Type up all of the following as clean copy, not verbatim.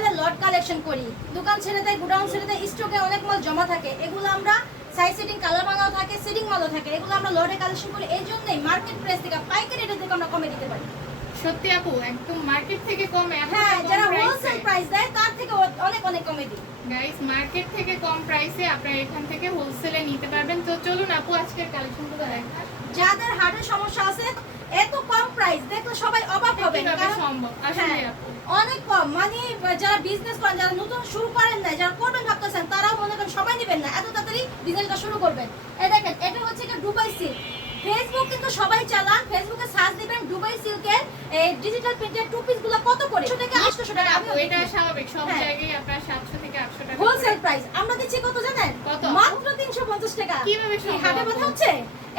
মালের লট কালেকশন করি। দোকান ছেড়ে দেয়, গোডাউন ছেড়ে দেয়, স্টকে অনেক মাল জমা থাকে। এগুলো আমরা সাইজ সেটিং কালার মালও থাকে, সেটিং মালও থাকে। এগুলো আমরা লটে কালেকশন করি। এই জন্যই মার্কেট প্রাইস থেকে পাইকারি রেটে থেকে আমরা কমে দিতে পারি। সত্যি আপু একদম মার্কেট থেকে কম। হ্যাঁ, যারা হোলসেল প্রাইস দেয় তার থেকে অনেক অনেক কমে দিই। গাইস, মার্কেট থেকে কম প্রাইসে আপনারা এখান থেকে হোলসেলে নিতে পারবেন। তো চলুন আপু আজকের কালেকশনগুলো দেখাই। যাদের হার্টের সমস্যা আছে এত কম প্রাইস দেখলে সবাই অবাক হবে। কারণ সম্ভব আসলে আপু অনেক কম, মানে যারা বিজনেস করেন, যারা নতুন শুরু করেন না, যারা করবেন ভাবতেছেন, তারাও মনে করেন সবাই নেবেন না, এত তাড়াতাড়ি বিজনেসটা শুরু করবেন। এই দেখেন, এটা হচ্ছে কি দুবাই সিল্ক। ফেসবুক কিন্তু সবাই চালান, ফেসবুকে সার্চ দিবেন দুবাই সিল্কের এই ডিজিটাল প্রিন্টের টু পিস গুলো কত করে, 700 টাকা 800 টাকা। আমি এটা স্বাভাবিক, সব জায়গায় আপনারা 700 থেকে 800 টাকা হোলসেল প্রাইস। আমরা দিচ্ছি কত জানেন? কত? মাত্র 350 টাকা। কিভাবে সম্ভব? হাটে কথা হচ্ছে,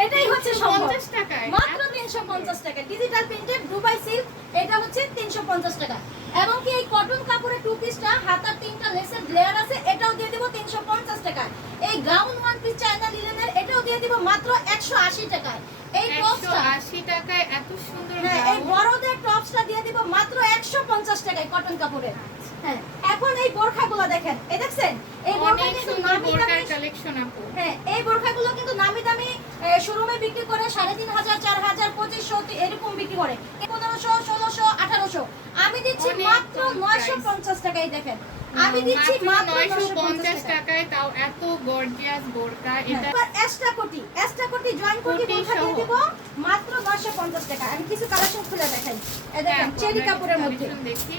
এটাই হচ্ছে সম্ভব। 50 টাকায় মাত্র 350 টাকা ডিজিটাল প্রিন্টেড দুবাই সিল্ক। এটা হচ্ছে 350 টাকা। এবং কি এই কটন কাপড়ের টু পিসটা হাতার 3টা লেসের লেয়ার আছে, এটাও দিয়ে দিব 350 টাকা। এই গাউন ওয়ান পিস চায়না লিনেনের এটাও দিয়ে দিব মাত্র 180 টাকায়। এই টপসটা 180 টাকায় এত সুন্দর। হ্যাঁ, এই বড়দের টপসটা দিয়ে দিব মাত্র 150 টাকায় কটন কাপড়ের। হ্যাঁ, এখন এই বোরখাগুলো দেখেন, এই দেখছেন এই বোরখা কিন্তু নামি দামি কালেকশন আপু। হ্যাঁ, এই বোরখাগুলো কিন্তু নামি দামি শোরুমে বিক্রি করে 3500, 4000, 2500 এরকম বিক্রি করে। 1500, 1600, 1800। আমি দিচ্ছি মাত্র 950 টাকায়। দেখেন, আমি দিচ্ছি মাত্র 950 টাকায়, তাও এত গর্জিয়াস বোরকা। এটা এক্সট্রা কোটি জয়েন কোটি বোরখা দিয়ে দিব মাত্র 950 টাকা। আমি কিছু কালেকশন খুলে দেখাই। এই দেখেন, চেরি কাপড়ের মধ্যে দেখি।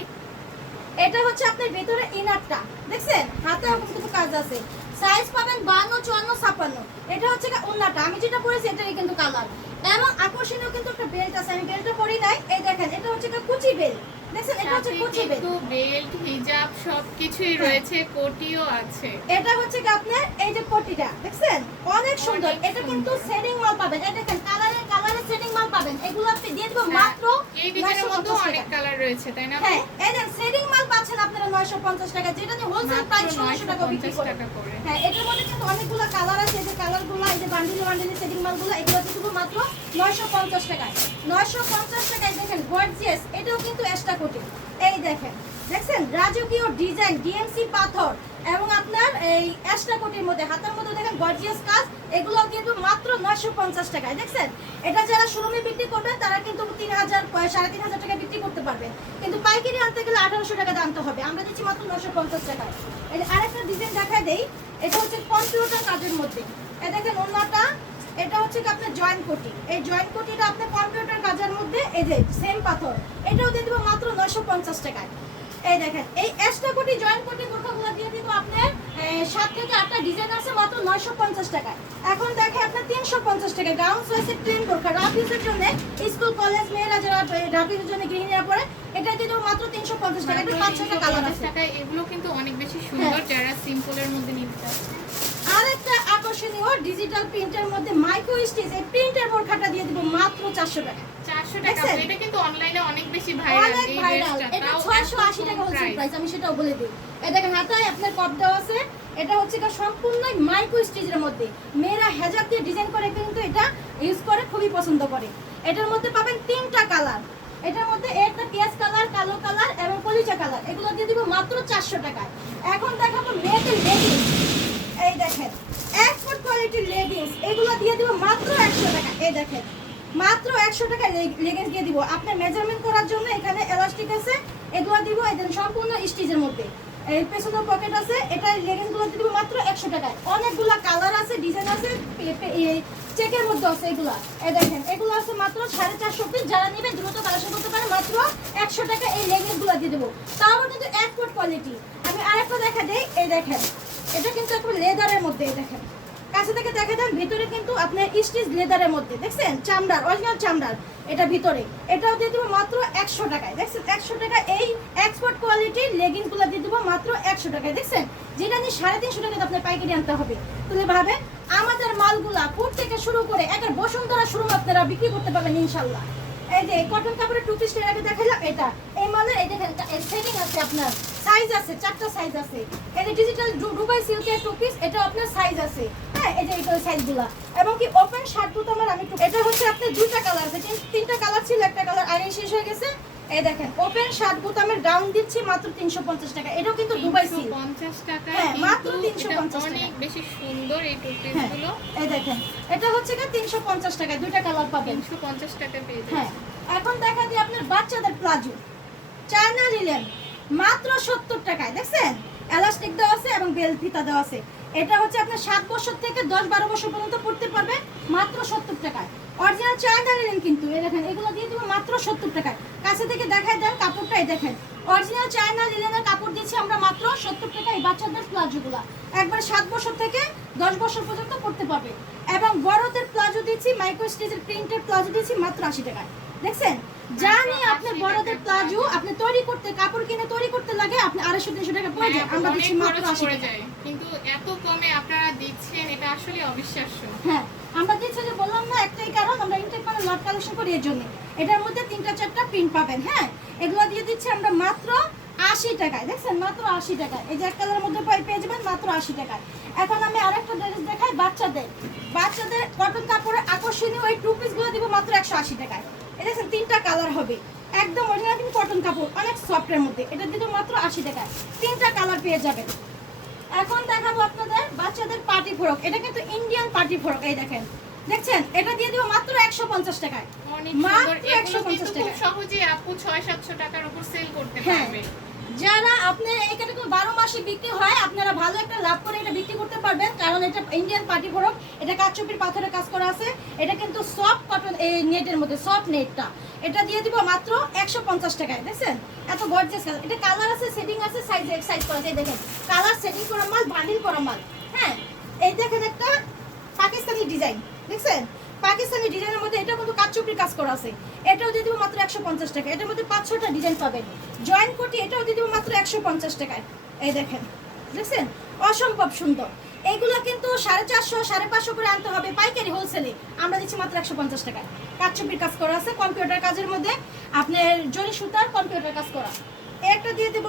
এটা হচ্ছে আপনার ভিতরে ইনারটা দেখছেন, হাতে কিন্তু কাজ আছে। সাইজ পাবেন 52, 54, 56। এটা হচ্ছে ওন্নাটা, আমি যেটা পরেছি এটারই কিন্তু কালার। এবং আকর্ষণীয় কিন্তু একটা বেল্ট আছে, আমি বেল্টটা পরি নাই। এই দেখেন, এটা হচ্ছে কুচি বেল্ট দেখছেন, এটা হচ্ছে কুচি বেল্ট। বেল্ট, হিজাব সবকিছুই রয়েছে, কোটিও আছে। এটা হচ্ছে কি আপনার এই যে কোটিটা দেখছেন, অনেক সুন্দর। এটা কিন্তু সেটিং মাল পাবেন। এই দেখেন, কালারে সেটিং মাল পাবেন। এগুলো আপনি দিয়ে দেব মাত্র এই ডিজাইনের মধ্যে অনেক কালার রয়েছে, তাই না? হ্যাঁ, এই দেখেন সেটিং মাল পাচ্ছেন আপনারা 950 টাকা, যেটা নিয়ে হোলসেল প্রাইস 1600 টাকা বিক্রি করে। হ্যাঁ, এটার মধ্যে কিন্তু অনেকগুলো কালার আছে। এই যে কালারগুলো, এই যে বান্ডিলে সেটিং মালগুলো, এগুলো কিন্তু মাত্র 950 টাকায়। 950 টাকায় দেখেন গর্জিয়াস। এটাও কিন্তু এক্সট্রা কোটি। এই দেখেন, দেখছেন রাজকীয় ডিজাইন, ডিএমসি পাথর এবং আপনার এই এক্সট্রা কোটির মধ্যে হাতের মধ্যে দেখেন গর্জিয়াস কাজ। এগুলো কিন্তু মাত্র 950 টাকায়। দেখছেন, এটা যারা শোরুমে বিক্রি করবেন তারা কিন্তু 3000, 3500 টাকা বিক্রি করতে পারবে, কিন্তু পাইকারি আনতে গেলে 1800 টাকা আনতে হবে। আমরা দিচ্ছি মাত্র 950 টাকায়। এই আরেকটা ডিজাইন দেখায় দেই। এটা হচ্ছে কম্পিউটার কাজের মধ্যে। এই দেখেন ওন্নাটা, এটা হচ্ছে কি আপনার জয়েন্ট কোটি। এই জয়েন্ট কোটিটা আপনার কম্পিউটার কাজের মধ্যে, এই যে সেম পাথর, এটাও দিয়ে দিব মাত্র 950 টাকায়। এই দেখেন, এই এক্সট্রা কোটি জয়েন্ট কোটি বোরখাগুলো দিয়ে দিব আপনার 7 থেকে 8টা ডিজাইন আছে মাত্র 950 টাকায়। এখন দেখে আপনার 350 টাকা গাউন সাইজের প্লেন বোরখা রাফিজের জন্য, স্কুল কলেজ মেয়েরা যারা রাফিজের জন্য গৃহিণীরা পরে, এটা দিয়ে দেব মাত্র 350 টাকা। এটা 5-6টা কালার আছে। এগুলো কিন্তু অনেক বেশি সুন্দর, যারা সিম্পলের মধ্যে নিতে চাচ্ছেন। আরেকটা আকর্ষণীয় ডিজিটাল প্রিন্টের মধ্যে মাইক্রো স্টিচ এই প্রিন্টের বোরখাটা দিয়ে দিব মাত্র 400 টাকা। 400 টাকা। এটা কিন্তু অনলাইনে অনেক বেশি ভাইরাল। অনেক ভাইরাল। এটা 680 টাকা হোলসেল প্রাইস, আমি সেটাও বলে দিই। এই দেখেন, হাতায় আপনার কপ দেওয়া আছে। এটা হচ্ছে সম্পূর্ণ মাইক্রো স্টিচের মধ্যে। মেয়েরা হেজাব দিয়ে ডিজাইন করে কিন্তু এটা ইউজ করে, খুবই পছন্দ করে। এটার মধ্যে পাবেন 3টা কালার। এটার মধ্যে একটা পেঁয়াজ কালার, কালো কালার এবং কলিজা কালার। এগুলো দিয়ে দিব মাত্র 400 টাকায়। এখন দেখাবো মেয়েদের লেগিংস। এই দেখেন, এক্সপোর্ট কোয়ালিটির লেগিংস, এগুলো দিয়ে দিব মাত্র 100 টাকা। এই দেখেন, মাত্র 100 টাকা লেগিংস দিয়ে দিব। আপনার মেজারমেন্ট করার জন্য এখানে এলাস্টিক আছে, এগুলো দিব। এই দেখেন, সম্পূর্ণ স্টিচের মধ্যে, এই পেছনে পকেট আছে। এটা লেগিংসগুলো দিয়ে দিব মাত্র 100 টাকায়। অনেকগুলা কালার আছে, ডিজাইন আছে, চেকের মধ্যে আছে এগুলা। এই দেখেন, এগুলো আছে মাত্র 450 পিস। যারা নেবে দ্রুত কালেকশন করতে পারে, মাত্র 100 টাকা এই লেগিংসগুলো দিয়ে দেবো। তাও কিন্তু এক্সপোর্ট কোয়ালিটি। আমি আরেকটা দেখা দেই। এই দেখেন, এটা কিন্তু একটু লেদারের মধ্যে। এই দেখেন, কাছে থেকে দেখে দেন, ভিতরে কিন্তু আপনার স্টিচ লেদারের মধ্যে, দেখছেন চামড়ার, অরিজিনাল চামড়ার এটা ভিতরে। এটাও দিয়ে দেবো মাত্র 100 টাকায়। দেখছেন, 100 টাকা এই এক্সপোর্ট কোয়ালিটির লেগিংসগুলো দিয়ে দেবো মাত্র 100 টাকায়। দেখছেন, যেটা নিয়ে 350 টাকা আপনার পাইকারি আনতে হবে। তুমি ভাবেন আমাদের মালগুলা ফুট থেকে শুরু করে একের বসুন্ধরা শুরু আপনারা বিক্রি করতে পারবেন ইনশাল্লাহ। এই যে কটন কাপড়ের টু পিসটা আগে দেখালাম, এটা এই মালের এই দেখেন সেটিং আছে, আপনার সাইজ আছে, 4টা সাইজ আছে। এই যে ডিজিটাল দুবাই সিল্কের টু পিস, এটা আপনার সাইজ আছে। হ্যাঁ, এই যে এই সাইজগুলা। এবং কি ওপেন শার্ট দুটো আমার, আমি এটা হচ্ছে আপনার 2টা কালার আছে। 3টা কালার ছিল, একটা কালার আগে শেষ হয়ে গেছে। এই দেখেন ওপেন 7 বোতামের গাউন দিচ্ছি মাত্র 350 টাকা। এটাও কিন্তু দুবাই সিল্ক। 350 টাকা। হ্যাঁ, মাত্র কিন্তু 350 এটা অনেক টাকা। বেশি সুন্দর এই টু হ্যাঁ, পিসগুলো। এই দেখেন এটা হচ্ছে কি 350 টাকায় দুইটা কালার পাবেন। 350 টাকা পেয়ে হ্যাঁ, যাচ্ছেন। এখন দেখা দিই আপনার বাচ্চাদের প্লাজো চায়না লিলেন মাত্র 70 টাকায়। দেখছেন এলাস্টিক দেওয়া আছে এবং বেল্ট ফিতা দেওয়া আছে। এটা হচ্ছে আপনার 7 বছর থেকে 10-12 বছর পর্যন্ত পড়তে পারবে মাত্র 70 টাকায়। অরিজিনাল চায়না লিলেন কিন্তু এই দেখেন এগুলো দিয়ে দিব মাত্র 70 টাকায়। কাছে থেকে দেখাই দেন কাপড়টা, এই দেখেন অরিজিনাল চায়না লিলেনের কাপড় দিচ্ছি আমরা মাত্র 70 টাকায়। বাচ্চাদের প্লাজোগুলো একবার 7 বছর থেকে 10 বছর পর্যন্ত পড়তে পারবে। এবং বড়দের প্লাজো দিচ্ছি মাইক্রো স্টিচের প্রিন্টেড প্লাজো দিচ্ছি মাত্র 80 টাকায়। দেখছেন জানি আপনি বড়দের প্লাজো আপনি তৈরি করতে কাপড় কিনে তৈরি করতে লাগে আপনি 250-300 টাকা পড়ে যায়, আমরা দিচ্ছি মাত্র 80 টাকা। কিন্তু এত কমে আপনারা দিচ্ছেন এটা আসলে অবিশ্বাস্য। হ্যাঁ, আমরা দিচ্ছি যে বললাম না একটাই কারণ আমরা ইনটেক মানে লট কালেকশন করি এর জন্য। এটার মধ্যে 3-4টা প্রিন্ট পাবেন। হ্যাঁ, এগুলো দিয়ে দিচ্ছি আমরা মাত্র 80 টাকায়। দেখছেন মাত্র 80 টাকায়। এই যে এক কালারের মধ্যে পেয়ে যাবেন মাত্র 80 টাকায়। এখন আমি আরেকটা ড্রেস দেখাই বাচ্চাদের কটন কাপড়ের আকর্ষণীয় ওই টু পিসগুলো দিব মাত্র 180 টাকায়। এই দেখেন 3টা কালার হবে একদম অরিজিনাল কিন্তু কটন কাপড় অনেক সফটের মধ্যে। এটা দিব মাত্র 80 টাকায়। 3টা কালার পেয়ে যাবেন। এখন দেখাবো আপনাদের বাচ্চাদের পার্টি ফ্রক। এটা কিন্তু ইন্ডিয়ান পার্টি ফ্রক। এই দেখেন দেখছেন এটা দিয়ে দিব মাত্র 150 টাকায়। অনেক মাত্র সুন্দর। এগুলো 150 কিন্তু খুব টাকা। সহজেই আপু 600-700 টাকার উপর সেল করতে হ্যাঁ, পারবে। যারা আপনি এখানে 12 মাসে বিক্রি হয় আপনারা ভালো একটা লাভ করে এটা বিক্রি করতে পারবেন, কারণ এটা ইন্ডিয়ান পার্টি ফ্রক। এটা কাচচুপির পাথরের কাজ করা আছে। এটা কিন্তু সফট কটন এই নেটের মধ্যে সফট নেটটা। এটা দিয়ে দিব মাত্র 150 টাকায়। দেখছেন এত গর্জিয়াস কালার। এটা কালার আছে, সেটিং আছে, সাইজ করা আছে। এই দেখেন কালার সেটিং করা মাল, বান্ডিল করা মাল। হ্যাঁ, এই দেখেন একটা পাকিস্তানি ডিজাইন। দেখছেন পাকিস্তানি ডিজাইনের মধ্যে এটা কিন্তু কাচচুপির কাজ করা আছে। এটাও দিয়ে দিব মাত্র 150 টাকা। এটার মধ্যে 5-6টা ডিজাইন পাবেন। জয়েন্ট কোটি এটাও দিয়ে দিব মাত্র 150 টাকায়। এই দেখেন দেখছেন অসম্ভব সুন্দর। এইগুলো কিন্তু 450-550 করে আনতে হবে পাইকারি হোলসেলে। আমরা দিচ্ছি মাত্র 150 টাকায়। কাচচুপির কাজ করা আছে কম্পিউটার কাজের মধ্যে, আপনার জরি সুতার কম্পিউটার কাজ করা। একটা দিয়ে দেব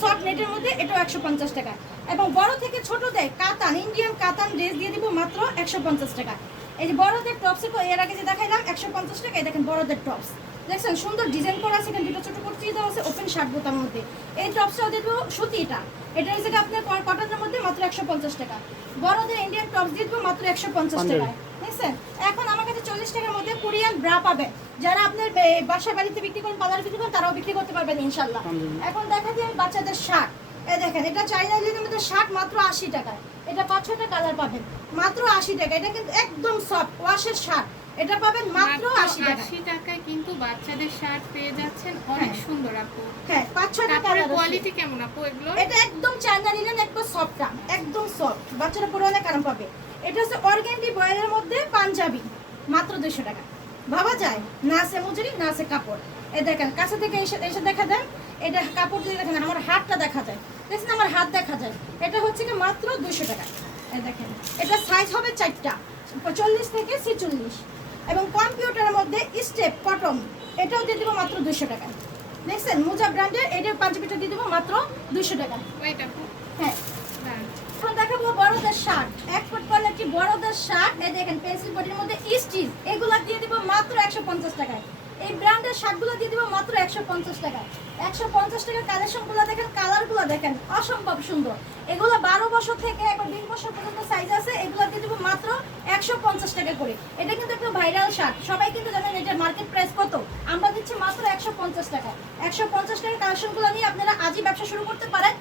সফট নেটের মধ্যে, এটাও 150 টাকা। এবং বড় থেকে ছোটদের কাতান ইন্ডিয়ান কাতান ড্রেস দিয়ে দিব মাত্র 150 টাকা। এই যে বড়দের টপস এর আগে যে দেখাইলাম 150 টাকা। এই দেখেন বড়দের টপস দেখছেন সুন্দর ডিজাইন করা আছে। এখানে দুটো ছোট কুর্তি দেওয়া আছে ওপেন 60 বোতামের মধ্যে। এই টপসটাও দিয়ে দেবো সুতিটা। এটা হচ্ছে আপনার কটনের মধ্যে মাত্র 150 টাকা। বড়দের ইন্ডিয়ান টপস দিয়ে দেবো মাত্র 150 টাকায়। দেখছেন এখন আমার কাছে 40 টাকার মধ্যে কোরিয়ান ব্রা পাবেন। যারা আপনার বাসা বাড়িতে বিক্রি করেন, পার্লারে বিক্রি করেন, তারাও বিক্রি করতে পারবেন ইনশাল্লাহ। এখন দেখা দিই আমি বাচ্চাদের শার্ট। এই দেখেন এটা চাইনা লিনের মধ্যে শার্ট মাত্র 80 টাকায়। এটা 5-6টা কালার পাবেন মাত্র 80 টাকা। এটা কিন্তু একদম সফট ওয়াশের শার্ট। এটা পাবেন মাত্র 80 টাকা। 80 টাকায় কিন্তু বাচ্চাদের শার্ট পেয়ে যাচ্ছেন অনেক সুন্দর আপু। হ্যাঁ, 5-6টা কাপড়ের কালার। কোয়ালিটি কেমন আপু এগুলো? এটা একদম চায়না লিনেন, একদম সফট, একদম সফট। বাচ্চারা পরে অনেক আরাম পাবে। এটা হচ্ছে অর্গানডি বয়েলের মধ্যে পাঞ্জাবি মাত্র 200 টাকা। ভাবা যায় না আছে মজুরি না আছে কাপড়। এই দেখেন কাছে থেকে এসে দেখা দেন। এটা কাপড় দিয়ে দেখেন আমার হাতটা দেখা যায়। দেখছেন আমার হাত দেখা যায়। এটা হচ্ছে কি মাত্র 200 টাকা। এই দেখেন এটা সাইজ হবে 4টা 40 থেকে 46। এবং কম্পিউটারের মধ্যে স্টেপ কটন এটাও দিয়ে দিব মাত্র 200 টাকা। দেখছেন মুজা ব্র্যান্ডের এটার পাঞ্জাবিটা দিয়ে দিব মাত্র 200 টাকা। ওয়েট আপু। হ্যাঁ, দাঁড়ান। এখন দেখাবো বড়দের শার্ট। এক্সপোর্ট কোয়ালিটি বড়দের শার্ট। এই দেখেন পেন্সিল বডির মধ্যে স্টিচ। এগুলা দিয়ে দিব মাত্র 150 টাকায়। এই ব্র্যান্ডের শার্টগুলো দিয়ে দিব মাত্র 150 টাকায়। 150 টাকার কালেকশনগুলো দেখেন, কালারগুলো দেখেন অসম্ভব সুন্দর। এগুলো 12 বছর থেকে একবার 20 বছর পর্যন্ত সাইজ আছে। এগুলো দিয়ে দিব মাত্র 150 টাকা করে। এটা কিন্তু একটা ভাইরাল শার্ট, সবাই কিন্তু জানেন এটার মার্কেট প্রাইস কত। আমরা দিচ্ছি মাত্র 150 টাকা। 150 টাকার কালেকশনগুলো নিয়ে আপনারা আজই ব্যবসা শুরু করতে পারেন।